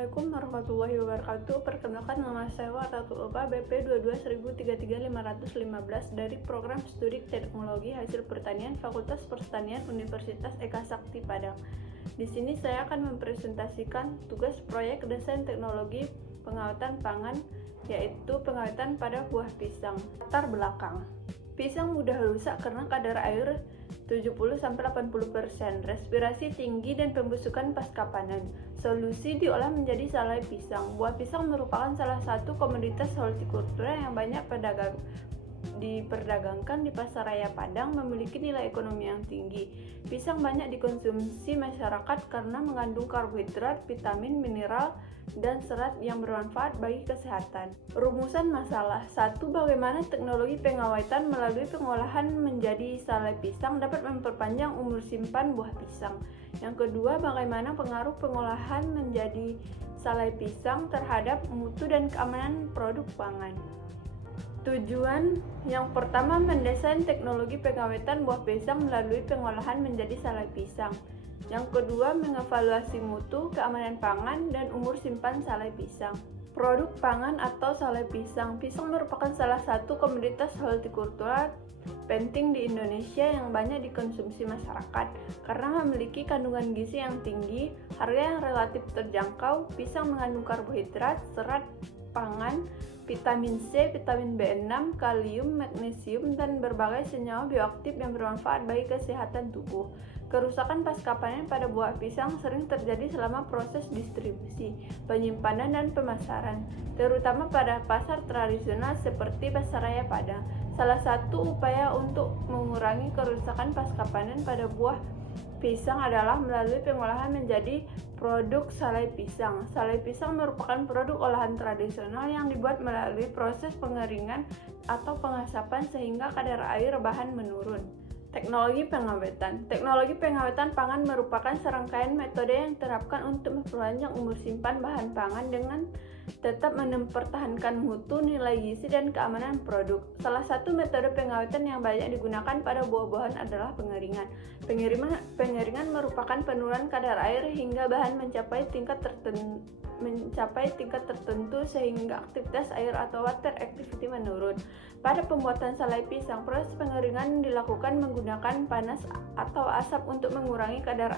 Assalamualaikum warahmatullahi wabarakatuh. Perkenalkan, nama saya Wartatul Upa, BP 2213315 dari Program Studi Teknologi Hasil Pertanian Fakultas Pertanian Universitas Eka Sakti Padang. Di sini saya akan mempresentasikan tugas proyek desain teknologi pengawetan pangan, yaitu pengawetan pada buah pisang. Latar belakang: pisang mudah rusak karena kadar air 70-80%, respirasi tinggi, dan pembusukan pasca panen. Solusi: diolah menjadi salai pisang. Buah pisang merupakan salah satu komoditas hortikultura yang banyak diperdagangkan di pasar raya Padang, memiliki nilai ekonomi yang tinggi. Pisang banyak dikonsumsi masyarakat karena mengandung karbohidrat, vitamin, mineral, dan serat yang bermanfaat bagi kesehatan. Rumusan masalah: 1. Bagaimana teknologi pengawetan melalui pengolahan menjadi salai pisang dapat memperpanjang umur simpan buah pisang. Yang kedua, bagaimana pengaruh pengolahan menjadi salai pisang terhadap mutu dan keamanan produk pangan. Tujuan: yang pertama, mendesain teknologi pengawetan buah pisang melalui pengolahan menjadi salai pisang. Yang kedua, mengevaluasi mutu, keamanan pangan, dan umur simpan salai pisang. Produk pangan atau salai pisang. Pisang merupakan salah satu komoditas hortikultura penting di Indonesia yang banyak dikonsumsi masyarakat. Karena memiliki kandungan gizi yang tinggi, harga yang relatif terjangkau, pisang mengandung karbohidrat, serat pangan, vitamin C, vitamin B6, kalium, magnesium, dan berbagai senyawa bioaktif yang bermanfaat bagi kesehatan tubuh. Kerusakan pasca panen pada buah pisang sering terjadi selama proses distribusi, penyimpanan, dan pemasaran, terutama pada pasar tradisional seperti pasar raya Padang. Salah satu upaya untuk mengurangi kerusakan pasca panen pada buah pisang adalah melalui pengolahan menjadi produk salai pisang. Salai pisang merupakan produk olahan tradisional yang dibuat melalui proses pengeringan atau pengasapan sehingga kadar air bahan menurun. Teknologi pengawetan. Teknologi pengawetan pangan merupakan serangkaian metode yang diterapkan untuk memperpanjang umur simpan bahan pangan dengan tetap mempertahankan mutu, nilai gizi, dan keamanan produk. Salah satu metode pengawetan yang banyak digunakan pada buah-buahan adalah pengeringan. Pengeringan merupakan penurunan kadar air hingga bahan mencapai tingkat tertentu sehingga aktivitas air atau water activity menurun. Pada pembuatan salai pisang, proses pengeringan dilakukan menggunakan panas atau asap untuk mengurangi kadar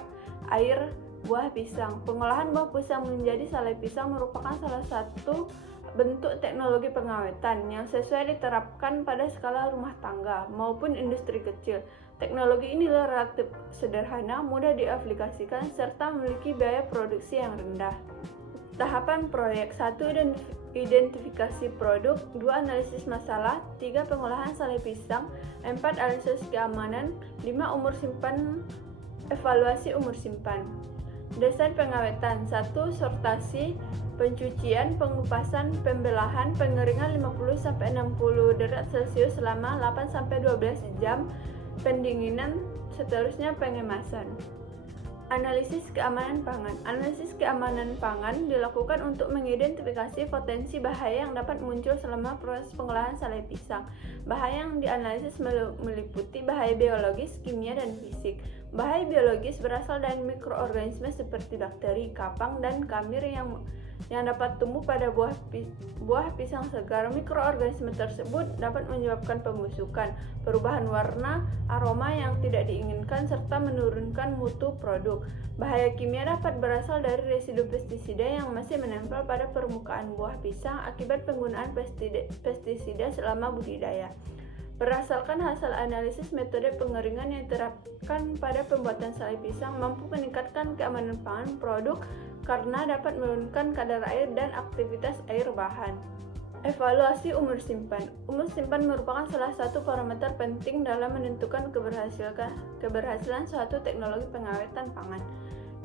air buah pisang. Pengolahan buah pisang menjadi salai pisang merupakan salah satu bentuk teknologi pengawetan yang sesuai diterapkan pada skala rumah tangga maupun industri kecil. Teknologi ini relatif sederhana, mudah diaplikasikan, serta memiliki biaya produksi yang rendah. Tahapan proyek: 1. Identifikasi produk, 2. Analisis masalah, 3. Pengolahan salai pisang, 4. Analisis keamanan, 5. Umur simpan, evaluasi umur simpan. Desain pengawetan: 1. Sortasi, pencucian, pengupasan, pembelahan, pengeringan 50-60 derajat Celcius selama 8-12 jam, pendinginan, seterusnya pengemasan. Analisis keamanan pangan. Analisis keamanan pangan dilakukan untuk mengidentifikasi potensi bahaya yang dapat muncul selama proses pengolahan salai pisang. Bahaya yang dianalisis meliputi bahaya biologis, kimia, dan fisik. Bahaya biologis berasal dari mikroorganisme seperti bakteri, kapang, dan kamir yang dapat tumbuh pada buah pisang segar. Mikroorganisme tersebut dapat menyebabkan pembusukan, perubahan warna, aroma yang tidak diinginkan, serta menurunkan mutu produk. Bahaya kimia dapat berasal dari residu pestisida yang masih menempel pada permukaan buah pisang akibat penggunaan pestisida selama budidaya. Berdasarkan hasil analisis, metode pengeringan yang diterapkan pada pembuatan salai pisang mampu meningkatkan keamanan pangan produk karena dapat menurunkan kadar air dan aktivitas air bahan. Evaluasi umur simpan. Umur simpan merupakan salah satu parameter penting dalam menentukan keberhasilan suatu teknologi pengawetan pangan.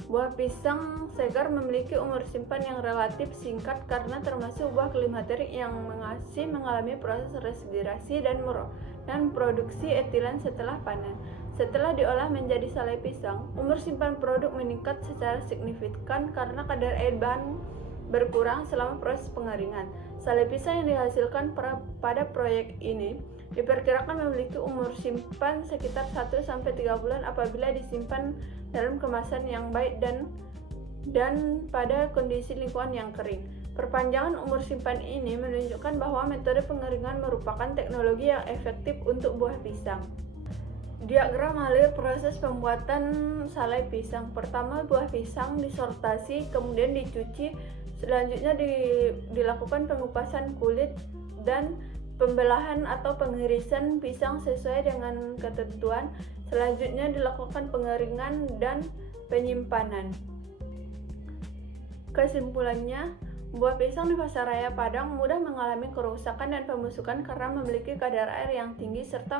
Buah pisang segar memiliki umur simpan yang relatif singkat karena termasuk buah klimaterik yang masih mengalami proses respirasi dan produksi etilen setelah panen. Setelah diolah menjadi salai pisang, umur simpan produk meningkat secara signifikan karena kadar air bahan berkurang selama proses pengeringan. Salai pisang yang dihasilkan pada proyek ini diperkirakan memiliki umur simpan sekitar 1-3 bulan apabila disimpan dalam kemasan yang baik dan dan pada kondisi lingkungan yang kering. Perpanjangan umur simpan ini menunjukkan bahwa metode pengeringan merupakan teknologi yang efektif untuk buah pisang. Diagram alir proses pembuatan salai pisang. Pertama, buah pisang disortasi, kemudian dicuci. Selanjutnya dilakukan pengupasan kulit dan pembelahan atau pengirisan pisang sesuai dengan ketentuan. Selanjutnya dilakukan pengeringan dan penyimpanan. Kesimpulannya, buah pisang di pasaraya Padang mudah mengalami kerusakan dan pembusukan karena memiliki kadar air yang tinggi serta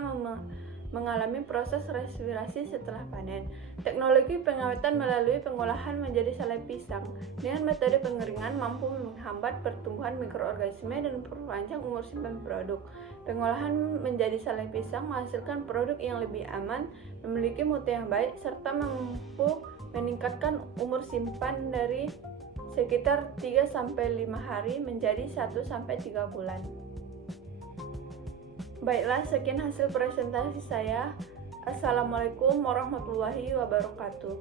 mengalami proses respirasi setelah panen. Teknologi pengawetan melalui pengolahan menjadi salai pisang dengan metode pengeringan mampu menghambat pertumbuhan mikroorganisme dan memperpanjang umur simpan produk. Pengolahan menjadi salai pisang menghasilkan produk yang lebih aman, memiliki mutu yang baik, serta mampu meningkatkan umur simpan dari sekitar 3-5 hari menjadi 1-3 bulan. Baiklah, sekian hasil presentasi saya. Assalamualaikum warahmatullahi wabarakatuh.